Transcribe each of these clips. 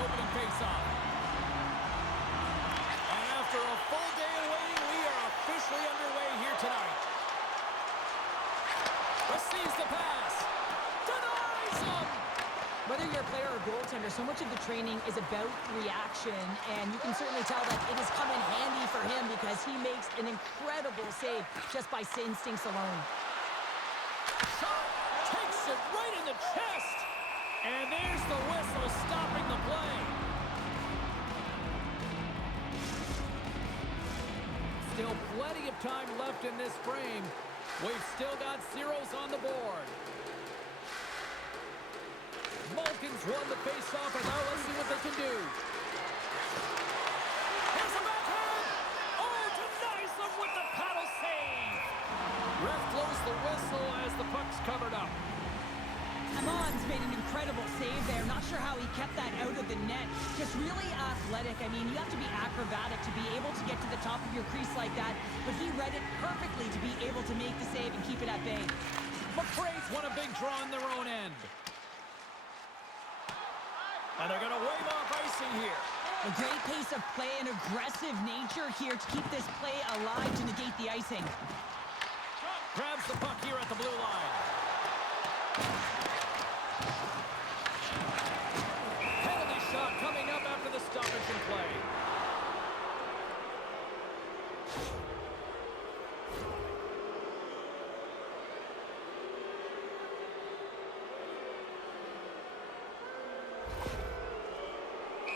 opening faceoff. And after a full day of waiting, we are officially underway here tonight. Receives the pass. Denies him. Whether you're a player or goaltender, so much of the training is about reaction, and you can certainly tell that it has come in handy for him because he makes an incredible save just by instincts alone. Shot takes it right in the chest. And there's the whistle stopping the play. Still plenty of time left in this frame. We've still got zeros on the board. Malkin's won the faceoff, and now let's see what they can do. Here's a backhand! Oh, denies them with the paddle save! Ref blows the whistle as the puck's covered up. Hamon's made an incredible save there. Not sure how he kept that out of the net. Just really athletic. I mean, you have to be acrobatic to be able to get to the top of your crease like that, but he read it perfectly to be able to make the save and keep it at bay. McRae's won a big draw on their own end. And they're going to wave off icing here. A great pace of play and aggressive nature here to keep this play alive to negate the icing. Grabs the puck here at the blue line. Penalty shot coming up after the stoppage in play.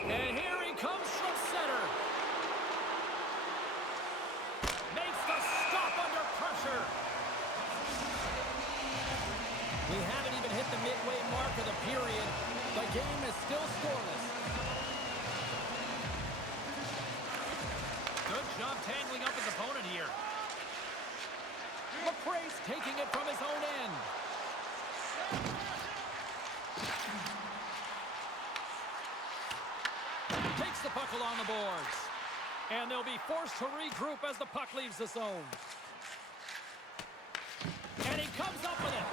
And here he comes from center. Makes the stop under pressure. We haven't even hit the midway mark of the period. The game is still scoreless. Good job tangling up his opponent here. McRae's taking it from his own end. Takes the puck along the boards. And they'll be forced to regroup as the puck leaves the zone. And he comes up with it.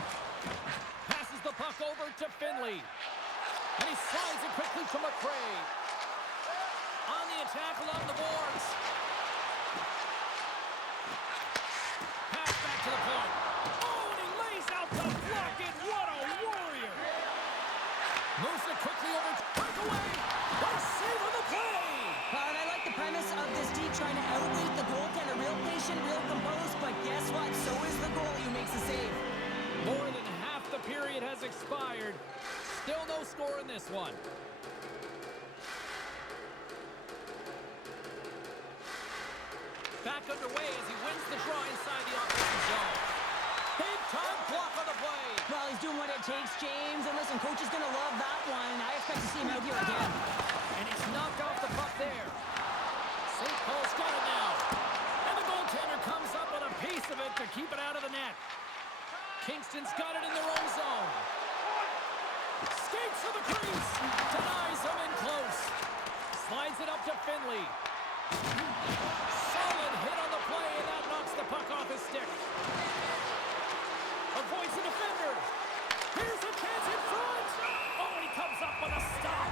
Passes the puck over to Finley. And he slides it quickly to McRae. On the attack along the boards. Pass back to the point. Oh, and he lays out the block it. What a warrior. Moves it quickly over. Breakaway. What a save on the play. And I like the premise of this D trying to outweight the goaltender. Real patient, real composed, but guess what? So is the goalie who makes the save. More than half the period has expired. Still no score in this one. Back underway as he wins the draw inside the offensive zone. Big time block on the play. Well, he's doing what it takes, James. And listen, coach is going to love that one. I expect to see him out here again. And he's knocked off the puck there. St. Paul's got it now. And the goaltender comes up with a piece of it to keep it out of the net. Kingston's got it in their own zone. Skates to the crease. Denies him in close. Slides it up to Finley. Solid hit on the play, and that knocks the puck off his stick. Avoids the defender. Here's a chance in front. Oh, and he comes up with a stop.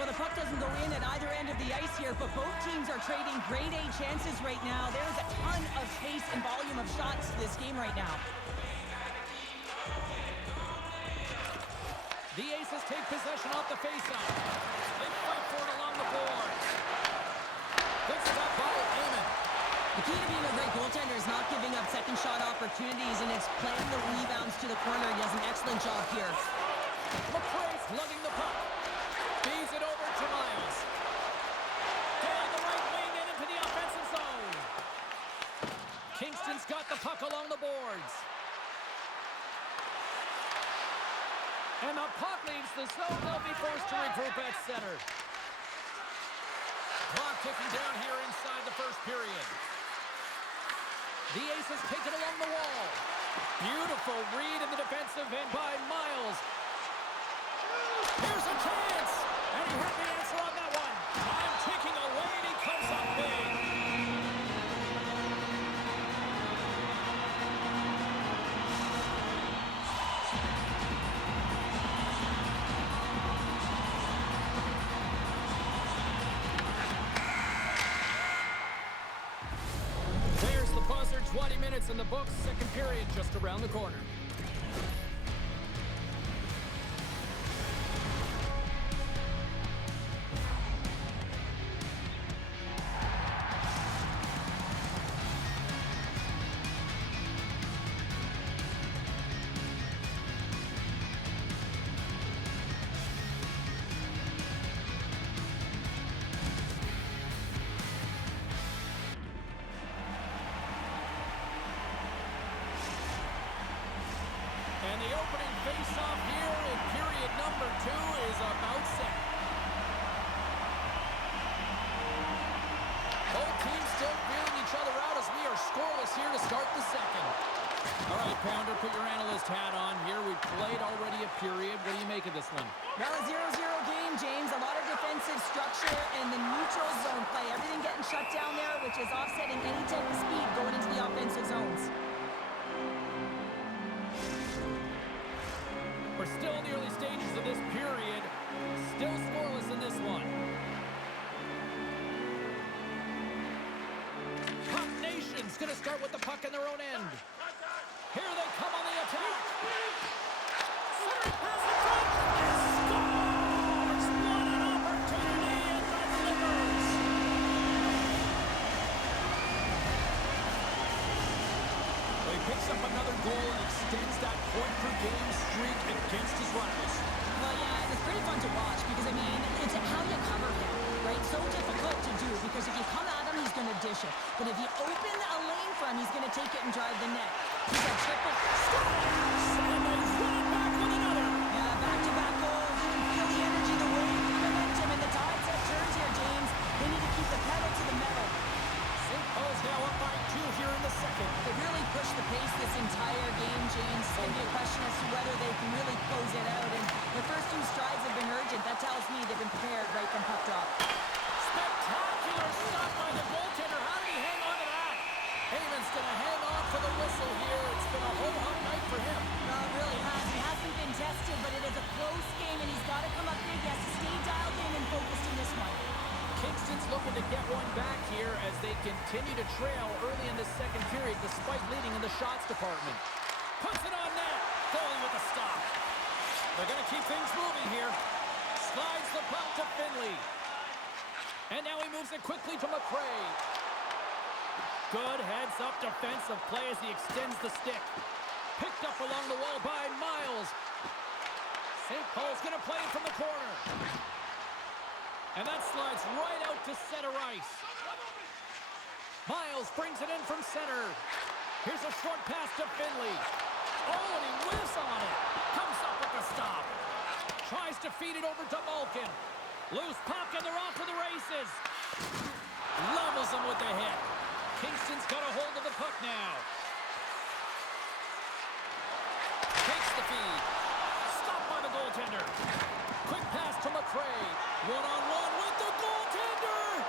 Well, the puck doesn't go in at either end of the ice here, but both teams are trading grade A chances right now. There's a ton of pace and volume of shots this game right now. The Aces take possession off the faceoff. They fight for it along the boards. Good stop by Amon. The key to being a great goaltender is not giving up second shot opportunities, and it's playing the rebounds to the corner. He does an excellent job here. McRae's lugging the puck. Feeds it over to Miles. Down the right wing and into the offensive zone. Kingston's got the puck along the boards. And the puck leaves the zone. They'll be forced to regroup at center. Clock ticking down here inside the first period. The Aces take it along the wall. Beautiful read in the defensive end by Miles. Here's a chance. And he heard the answer on that one. Time ticking away, and he comes up big. minutes in the books. Second period just around the corner. And the opening face-off here in period number 2 is about set. Both teams still feeling each other out as we are scoreless here to start the second. All right, Pounder, put your analyst hat on here. We've played already a period. What do you make of this one? Well, a 0-0 game, James. A lot of defensive structure in the neutral zone play. Everything getting shut down there, which is offsetting any type of speed going into the offensive zones. We're still in the early stages of this period. Still scoreless in this one. Puck Nation's going to start with the puck in their own end. Here they come on the attack. Centering pass in front. And scores! What an opportunity and delivers. Well, he picks up another goal and extends that point-per-game streak against his rivals. Well, yeah, it's pretty fun to watch because, I mean, it's how you cover him, right? So difficult to do because if you come at him, he's going to dish it. But if you open a lane for him, he's going to take it and drive the net. He's a triple. Scores! And they run it back with another. Yeah, back-to-back goals. You can feel the energy, the wave, the momentum, and the tide set turns here, James. They need to keep the pedal to the metal. St. Paul's now up by 2 here in the second. They really pushed the pace this entire game, James. It's going to be a question as to whether they can really close it out. And the first 2 strides have been urgent. That tells me they've been prepared right from puck drop. Spectacular stop by the goaltender. How did he hang on to that? Heyman's going to hang on for the whistle here. It's been a ho-hum night for him. No, it really has. He hasn't been tested, but it is a close game, and he's got to come up big. He has to stay dialed in and focused in this one. Kingston's looking to get one back here as they continue to trail early in the second period despite leading in the shots department. Puts it on net. Foley with a stop. They're going to keep things moving here. Slides the puck to Finley. And now he moves it quickly to McRae. Good heads-up defensive play as he extends the stick. Picked up along the wall by Miles. St. Paul's going to play it from the corner. And that slides right out to center ice. Miles brings it in from center. Here's a short pass to Finley. Oh, and he whiffs on it. Comes up with the stop. Tries to feed it over to Malkin. Loose puck, and they're off to the races. Levels him with the hit. Kingston's got a hold of the puck now. Takes the feed. Stopped by the goaltender. Quick pass to McRae. One-on-one with the goaltender.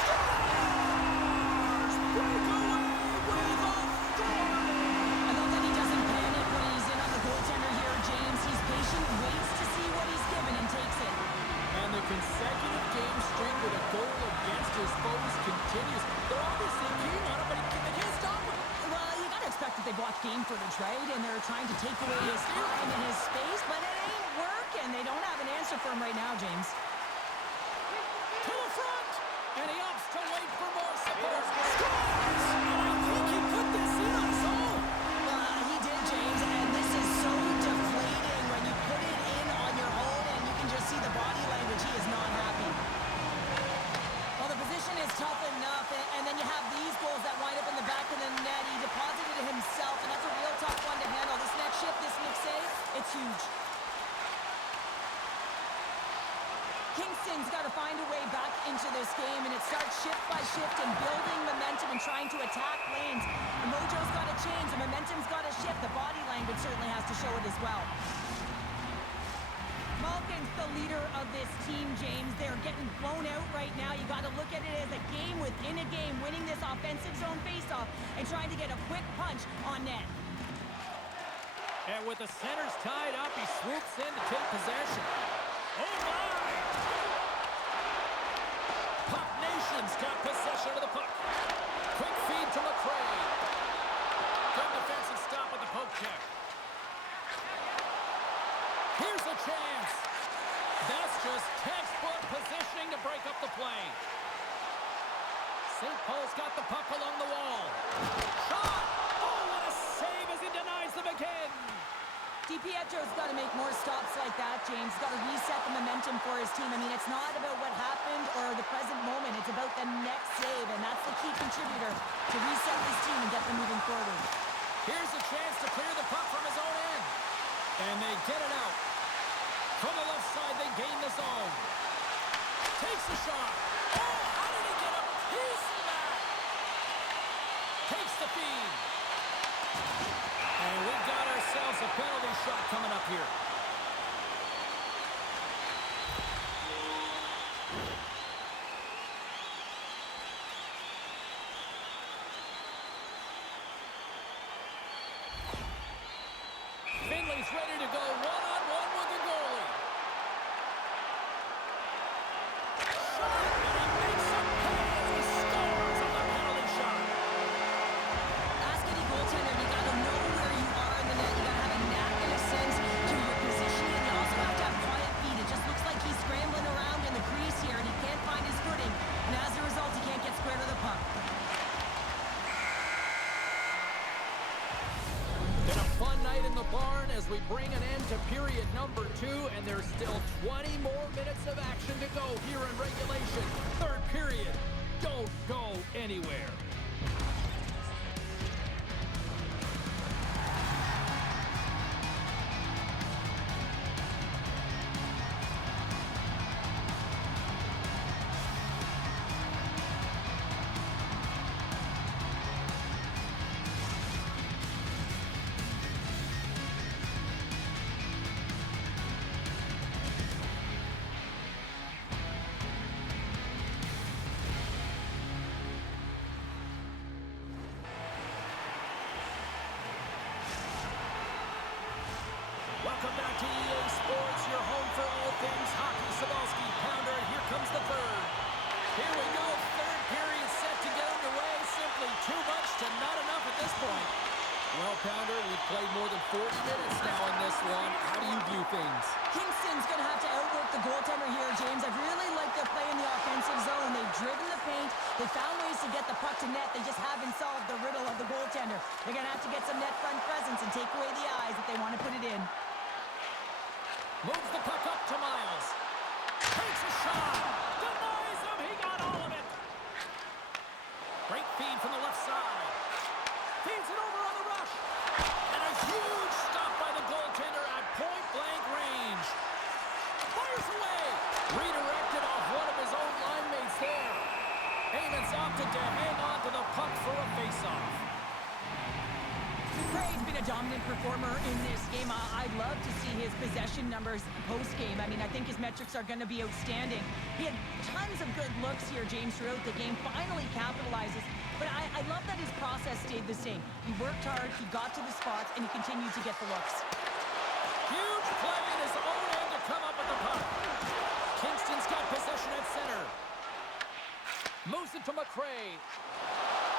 Scores! Breakaway with a score! I love that he doesn't panic when he's in on the goaltender here, James. He's patient, waits to see what he's given, and takes it. And the consecutive game streak with a goal against his foes continues. They're obviously keen on it, but they can't stop him. Well, you got to expect that they've watched game footage, right? And they're trying to take away his time and his space, but it ain't working. They don't have an answer for him right now, James. To the front! And he opts to wait for more support. Scores! I think he put this in on his own. He did, James, and this is so deflating when you put it in on your own and you can just see the body language. He is not happy. Well, the position is tough enough, and then you have these goals that wind up in the back of the net. He deposited it himself, and that's a real tough one to handle. This next shift, this mix-save, it's huge. Kingston's got to find a way back into this game, and it starts shift by shift and building momentum and trying to attack lanes. The mojo's got to change. The momentum's got to shift. The body language certainly has to show it as well. Malkin's the leader of this team, James. They're getting blown out right now. You got to look at it as a game within a game, winning this offensive zone faceoff and trying to get a quick punch on net. And with the centers tied up, he swoops in to take possession. Oh, my! Puck Nation's got possession of the puck. Quick feed to McRae. stop with the poke check. Here's a chance. That's just textbook positioning to break up the play. St. Paul's got the puck along the wall. Shot! Oh, what a save as he denies them again. DiPietro's got to make more stops like that, James. Got to reset the momentum for his team. I mean, it's not about what happened or the present moment. It's about the next save, and that's the key contributor to reset this team and get them moving forward. Here's a chance to clear the puck from his own end. And they get it out. From the left side, they gain the zone. Takes the shot. Oh, how did he get a piece of that? Takes the feed. And we've got ourselves a penalty shot coming up here. Finley's ready to go one-on-one with the goalie. Shot, and he makes a pay as he scores on the penalty shot. Ask any goaltender, you got to know where you are in the net. You got to have a knack and a sense to your positioning. And you also have to have quiet feet. It just looks like he's scrambling around in the crease here, and he can't find his footing. And as a result, he can't get square to the puck. Been a fun night in the barn as we bring an end to period number 2, and there's still 20 more minutes of action to go here in regulation. Third period. Don't go anywhere. Welcome back to EA Sports, your home for all things hockey. Sabalski, Pounder, and here comes the third. Here we go, third period set to get underway. Simply too much to not enough at this point. Well, Pounder, we've played more than 40 minutes now in this one. How do you view things? Kingston's going to have to outwork the goaltender here, James. I've really liked their play in the offensive zone. They've driven the paint. They found ways to get the puck to net. They just haven't solved the riddle of the goaltender. They're going to have to get some net front presence and take away the eyes if they want to put it in. Moves the puck up to Miles. Takes a shot. Denies him. He got all of it. Great feed from the left side. Feeds it over on the rush. And a huge stop by the goaltender at point-blank range. Fires away. Redirected off one of his own line mates there. Heyman's opted to hang on to the puck for a face-off. Craig's been a dominant performer in this game. I'd love to see his possession numbers post-game. I mean, I think his metrics are going to be outstanding. He had tons of good looks here, James, throughout the game. Finally capitalizes. But I love that his process stayed the same. He worked hard, he got to the spots, and he continued to get the looks. Huge play in his own end to come up with the puck. Kingston's got possession at center. Moves it to McRae.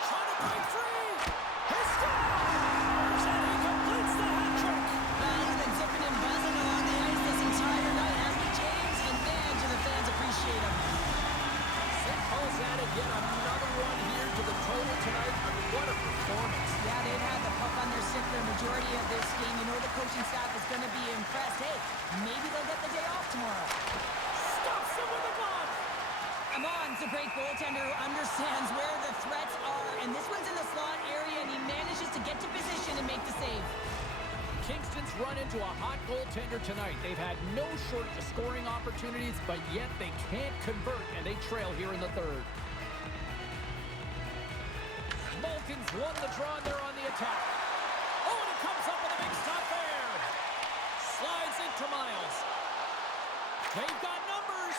Trying to break free. He scores! And he completes the hat trick. He's been zipping and buzzing along the ice this entire night, hasn't he, James? And man, do the fans appreciate him. St. Paul's added yet another one here to the total tonight. I mean, what a performance. Yeah, they've had the puck on their stick for the majority of this game. You know the coaching staff is going to be impressed. Hey, maybe they'll get the day off tomorrow. Stops him with a glove. Amon's a great goaltender who understands where the threats are, and this one's in the slot area, and he manages to get to position and make the save. Kingston's run into a hot goaltender tonight. They've had no shortage of scoring opportunities, but yet they can't convert, and they trail here in the third. Malkin's won the draw, and they're on the attack. Oh, and he comes up with a big stop there. Slides into Miles. They've got numbers.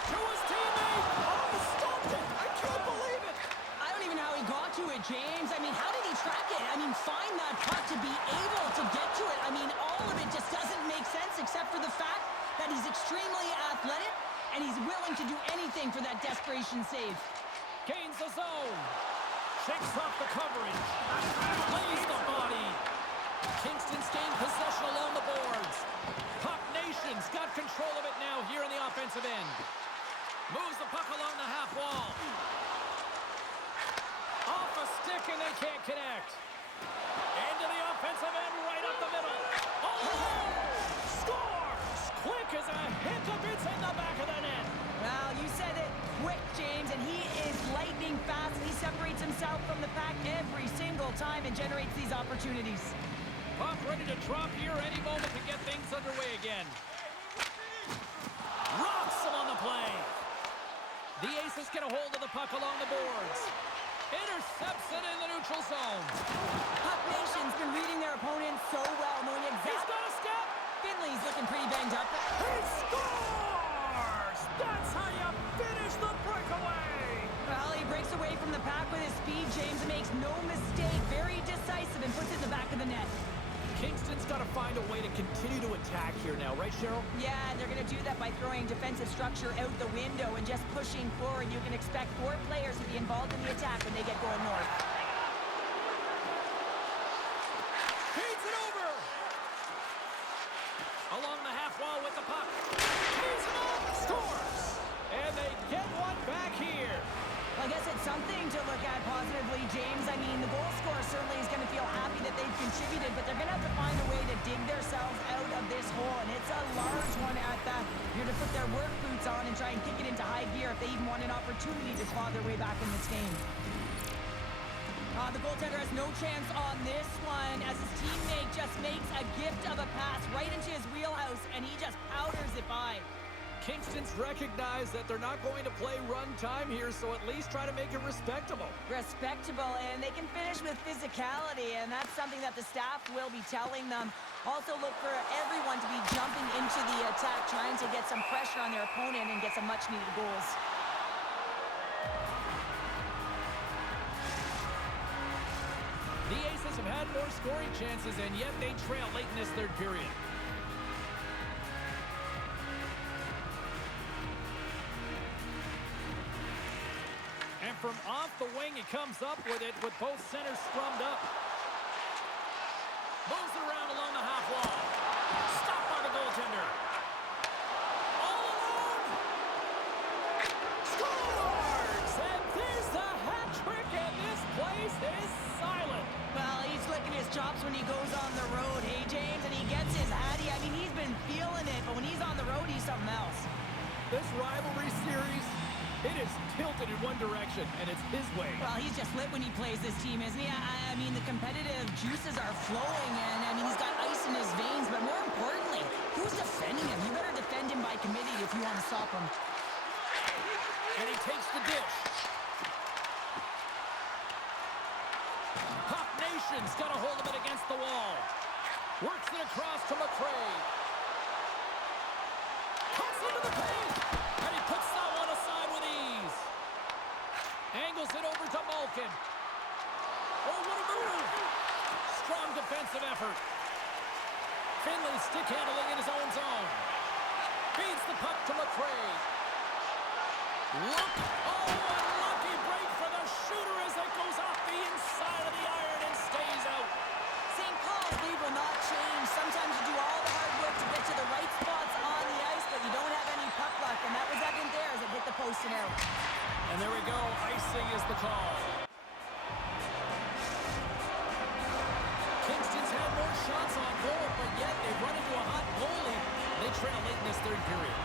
To his teammate. Oh, he stopped it. I can't believe it. I don't even know how he got to it, James. I mean, how did he track it? I mean, find that puck to be able to get to it. I mean, all of it just doesn't make sense except for the fact that he's extremely athletic and he's willing to do anything for that desperation save. Gains the zone. Shakes off the coverage. Lays the body. Kingston's gained possession along the boards. Puck Nation's got control of it now here in the offensive end. Moves the puck along the half wall. Off a stick and they can't connect. Into the offensive end right up the middle. Oh! Scores! Quick as a hiccup. It's in the back of the net. Well, you said it quick, James, and he is lightning fast. He separates himself from the pack every single time and generates these opportunities. Puck ready to drop here any moment to get things underway again. Rocks him on the play. The Aces get a hold of the puck along the boards. Intercepts it in the neutral zone. Puck Nation's been reading their opponents so well, knowing exactly. He's got a step. Finley's looking pretty banged up. He scores! That's how you finish the breakaway. Well, he breaks away from the pack with his speed, James, and makes no mistake. Very decisive and puts it in the back of the net. Kingston's got to find a way to continue to attack here now, right, Cheryl? Yeah, and they're going to do that by throwing defensive structure out the window and just pushing forward. You can expect 4 players to be involved in the attack when they get going north. Feeds it over! Along the half wall with the puck. He's up! Scores! And they get one back here. I guess it's something to look at positively, James. I mean, the goal scorer certainly is going to feel happy that they've contributed, but they're going to have to find a way to dig themselves out of this hole, and it's a large one at that. You're to put their work boots on and try and kick it into high gear if they even want an opportunity to claw their way back in this game. The goaltender has no chance on this one as his teammate just makes a gift of a pass right into his wheelhouse, and he just powders it by. Kingston's recognized that they're not going to play run time here, so at least try to make it respectable. Respectable, and they can finish with physicality, and that's something that the staff will be telling them. Also look for everyone to be jumping into the attack, trying to get some pressure on their opponent and get some much-needed goals. The Aces have had more scoring chances, and yet they trail late in this third period. And from off the wing, he comes up with it with both centers scrummed up. Moves it around along the half wall. Stopped by the goaltender. All alone. Scores! And there's the hat trick, and this place is silent. Well, he's licking his chops when he goes on the road, hey, James, and he gets his hattie. I mean, he's been feeling it, but when he's on the road, he's something else. This rivalry series, it is tilted in one direction, and it's his way. Well, he's just lit when he plays this team, isn't he? I mean, the competitive juices are flowing, and, I mean, he's got ice in his veins, but more importantly, who's defending him? You better defend him by committee if you want to stop him. And he takes the dish. Puck Nation's got a hold of it against the wall. Works it across to McRae. Cuts into the paint. And he puts that one aside with ease. Angles it over to Malkin. Oh, what a move. Strong defensive effort. Finley stick handling in his own zone. Feeds the puck to McRae. Look. Oh, unlucky break for the shooter as it goes off the inside of the iron and stays out. St. Paul's lead will not change. Sometimes you do all the hard work to get to the right spots on the ice, but you don't have any puck luck, and that was evident there as it hit the post and out. And there we go. Icing is the call. Kingston's had more shots on goal, but yet they've run into a hot goalie. They trail late in this third period.